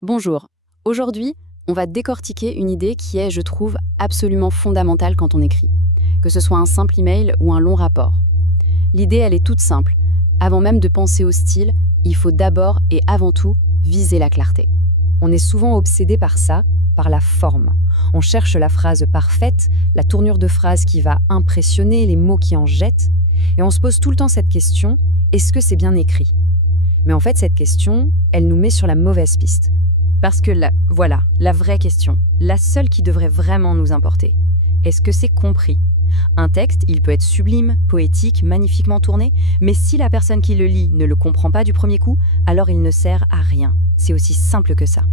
Bonjour. Aujourd'hui, on va décortiquer une idée qui est, je trouve, absolument fondamentale quand on écrit, que ce soit un simple email ou un long rapport. L'idée, elle est toute simple. Avant même de penser au style, il faut d'abord et avant tout viser la clarté. On est souvent obsédé par ça, par la forme. On cherche la phrase parfaite, la tournure de phrase qui va impressionner, les mots qui en jettent, et on se pose tout le temps cette question, est-ce que c'est bien écrit ? Mais en fait, cette question, elle nous met sur la mauvaise piste. Parce que là, voilà, la vraie question, la seule qui devrait vraiment nous importer. Est-ce que c'est compris ? Un texte, il peut être sublime, poétique, magnifiquement tourné, mais si la personne qui le lit ne le comprend pas du premier coup, alors il ne sert à rien. C'est aussi simple que ça.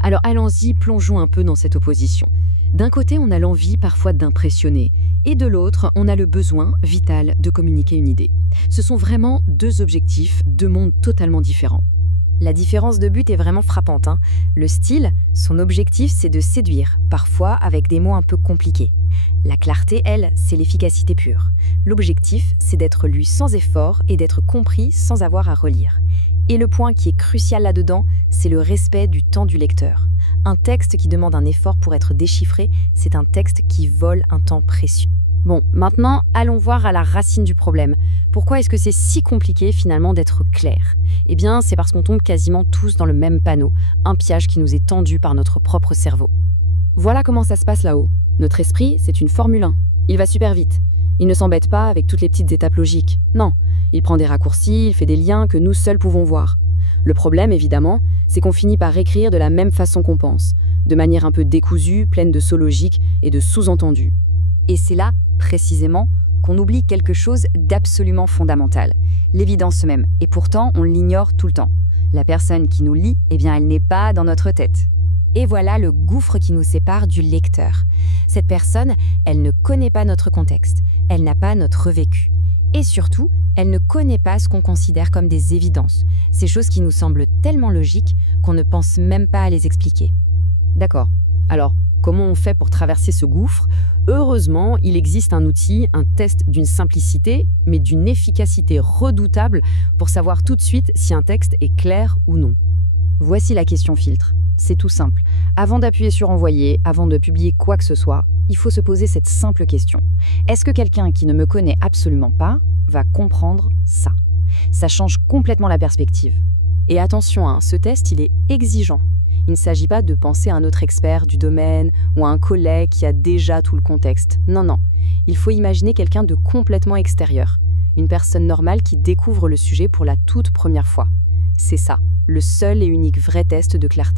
Alors allons-y, plongeons un peu dans cette opposition. D'un côté, on a l'envie parfois d'impressionner, et de l'autre, on a le besoin vital de communiquer une idée. Ce sont vraiment deux objectifs, deux mondes totalement différents. La différence de but est vraiment frappante, hein. Le style, son objectif, c'est de séduire, parfois avec des mots un peu compliqués. La clarté, elle, c'est l'efficacité pure. L'objectif, c'est d'être lu sans effort et d'être compris sans avoir à relire. Et le point qui est crucial là-dedans, c'est le respect du temps du lecteur. Un texte qui demande un effort pour être déchiffré, c'est un texte qui vole un temps précieux. Bon, maintenant, allons voir à la racine du problème. Pourquoi est-ce que c'est si compliqué finalement d'être clair ? Eh bien, c'est parce qu'on tombe quasiment tous dans le même panneau, un piège qui nous est tendu par notre propre cerveau. Voilà comment ça se passe là-haut. Notre esprit, c'est une Formule 1. Il va super vite. Il ne s'embête pas avec toutes les petites étapes logiques. Non, il prend des raccourcis, il fait des liens que nous seuls pouvons voir. Le problème, évidemment, c'est qu'on finit par écrire de la même façon qu'on pense, de manière un peu décousue, pleine de sauts logiques et de sous-entendus. Et c'est là, précisément, qu'on oublie quelque chose d'absolument fondamental, l'évidence même, et pourtant on l'ignore tout le temps. La personne qui nous lit, eh bien elle n'est pas dans notre tête. Et voilà le gouffre qui nous sépare du lecteur. Cette personne, elle ne connaît pas notre contexte, elle n'a pas notre vécu. Et surtout, elle ne connaît pas ce qu'on considère comme des évidences, ces choses qui nous semblent tellement logiques qu'on ne pense même pas à les expliquer. D'accord. Alors, comment on fait pour traverser ce gouffre ? Heureusement, il existe un outil, un test d'une simplicité, mais d'une efficacité redoutable pour savoir tout de suite si un texte est clair ou non. Voici la question filtre. C'est tout simple. Avant d'appuyer sur envoyer, avant de publier quoi que ce soit, il faut se poser cette simple question. Est-ce que quelqu'un qui ne me connaît absolument pas va comprendre ça ? Ça change complètement la perspective. Et attention, ce test, il est exigeant. Il ne s'agit pas de penser à un autre expert du domaine ou à un collègue qui a déjà tout le contexte. Non, non. Il faut imaginer quelqu'un de complètement extérieur. Une personne normale qui découvre le sujet pour la toute première fois. C'est ça, le seul et unique vrai test de clarté.